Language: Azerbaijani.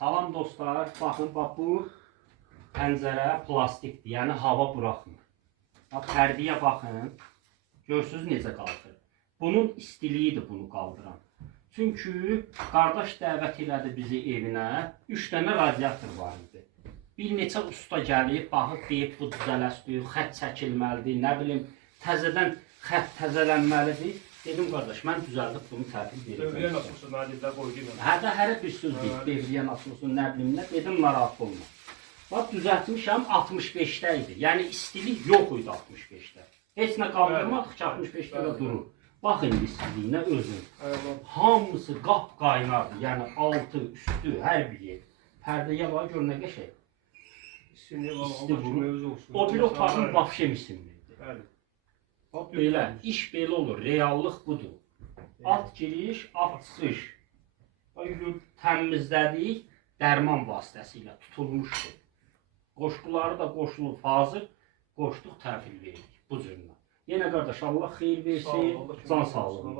Salam dostlar, baxın, bax bu pəncərə plastikdir, yəni hava buraxmır. Bax, pərdəyə baxın, görürsünüz necə qalxır. Bunun istiliyidir bunu qaldıran. Çünki qardaş dəvət elədi bizi evinə, 3 dənə radiator var idi. Bir neçə usta gəlib, baxıb deyib bu düzələsdir, xət çəkilməlidir, nə bilim, təzədən xət təzələnməlidir. Dedim qardaş, mən düzəldib bunu təhvil verirəm. Dövriyə nasılsın, nadildə qoy deyil. Hərə bir söz deyib, dövriyə nasılsın, nə bilim nə, dedim narahat olma. Bax, düzəltmişəm 65-də idi, yəni istilik yox idi 65-də. Heç nə qaldırmadıq ki, 65-də də durur. Bax indi istiliyinə özün. Hamısı qap qaynardı, yəni altı, üstü, hər bir yer. Pərdəyə var, gör nə qəşək. İsti vurur. O bir otağın vapşe misinlidir. Bax belə, iş belə olur, reallıq budur. Alt giriş, alt çıxış. Təmizlədik, dərman vasitəsilə tutulmuşdur. Qoşquları da qoşulub hazır, qoşduq, təhvil verdik bu cürlə. Yenə qardaş, Allah xeyir versin, can sağlığı.